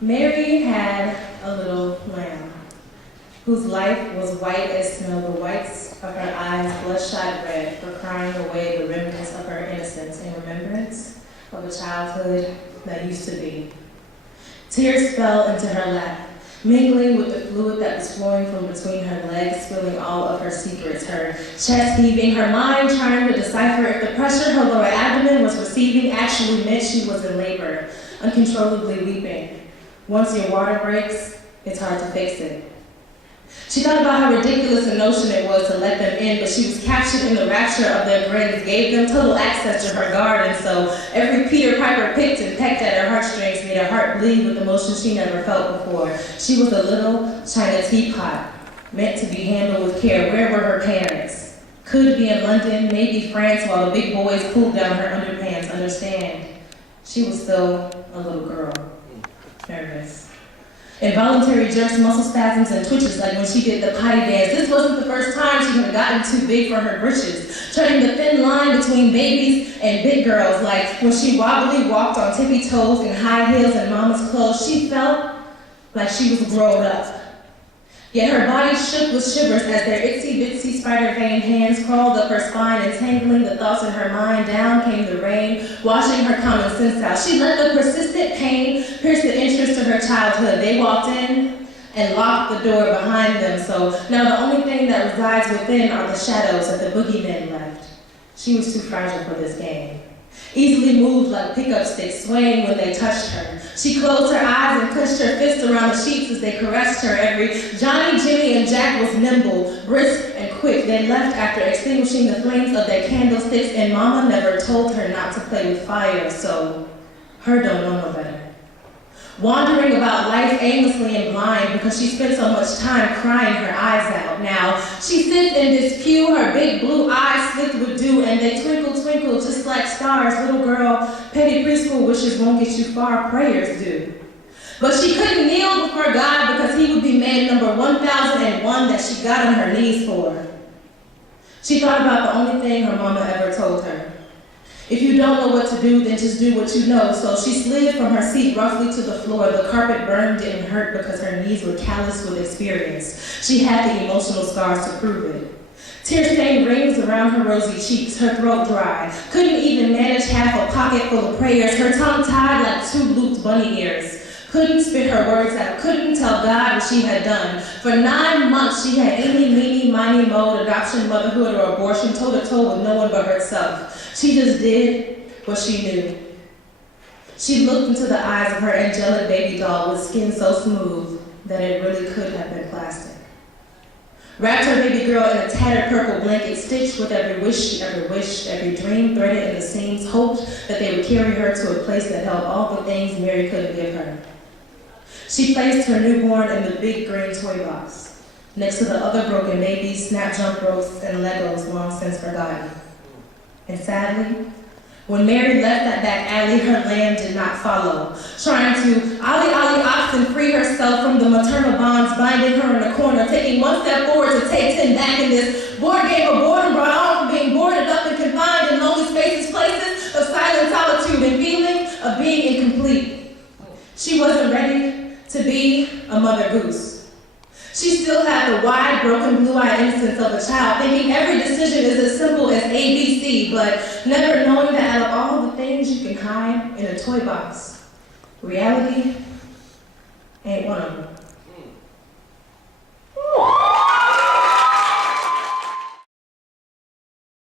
Mary had a little lamb, whose life was white as snow, the whites of her eyes bloodshot red for crying away the remnants of her innocence in remembrance of a childhood that used to be. Tears fell into her lap, mingling with the fluid that was flowing from between her legs, spilling all of her secrets, her chest heaving, her mind trying to decipher if the pressure her lower abdomen was receiving actually meant she was in labor, uncontrollably weeping. Once your water breaks, it's hard to fix it. She thought about how ridiculous a notion it was to let them in, but she was captured in the rapture of their grins, gave them total access to her garden, so every Peter Piper picked and pecked at her heartstrings made her heart bleed with emotions she never felt before. She was a little China teapot, meant to be handled with care. Where were her parents? Could be in London, maybe France, while the big boys pulled down her underpants. Understand, she was still a little girl, nervous. Involuntary jerks, muscle spasms, and twitches like when she did the potty dance. This wasn't the first time she had gotten too big for her britches, treading the thin line between babies and big girls, like when she wobbly walked on tippy toes in high heels and mama's clothes. She felt like she was grown up. Yet her body shook with shivers as their itsy-bitsy spider-veined hands crawled up her spine, entangling the thoughts in her mind. Down came the rain, washing her common sense out. She let the persistent pain pierce the entrance to her childhood. They walked in and locked the door behind them, so now the only thing that resides within are the shadows that the boogeymen left. She was too fragile for this game. Easily moved like pickup sticks, swaying when they touched her. She closed her eyes and clenched her fists around the sheets as they caressed her. Every Johnny, Jimmy, and Jack was nimble, brisk, and quick. They left after extinguishing the flames of their candlesticks, and Mama never told her not to play with fire, so her don't know no better. Wandering about life aimlessly and blind because she spent so much time crying her eyes out. Now, she sits in this pew, her big blue eyes slicked with dew, and they twinkle, twinkle just like stars. Little girl, petty preschool wishes won't get you far, prayers do. But she couldn't kneel before God because he would be man number 1001 that she got on her knees for. She thought about the only thing her mama ever told her. If you don't know what to do, then just do what you know. So she slid from her seat roughly to the floor. The carpet burned and hurt because her knees were calloused with experience. She had the emotional scars to prove it. Tear-stained rings around her rosy cheeks, her throat dry. Couldn't even manage half a pocket full of prayers. Her tongue tied like two looped bunny ears. Couldn't spit her words out, couldn't tell God what she had done. For 9 months, she had eeny, meeny, miny, moed, adoption, motherhood, or abortion, toe-to-toe with no one but herself. She just did what she knew. She looked into the eyes of her angelic baby doll with skin so smooth that it really could have been plastic. Wrapped her baby girl in a tattered purple blanket, stitched with every wish she ever wished, every dream threaded in the seams, hoped that they would carry her to a place that held all the things Mary couldn't give her. She placed her newborn in the big green toy box, next to the other broken babies, snap jump ropes, and Legos long since forgotten. And sadly, when Mary left that back alley, her lamb did not follow, trying to ollie ox and free herself from the maternal bonds binding her in a corner, taking one step forward to take 10 back in this board game of boredom brought on from being boarded up and confined in lonely spaces, places of silent solitude and feelings of being incomplete. She wasn't ready to be a mother goose. She still had the wide, broken, blue-eyed innocence of a child, thinking every decision is as simple as ABC, but never knowing that out of all the things you can hide in a toy box, reality ain't one of them.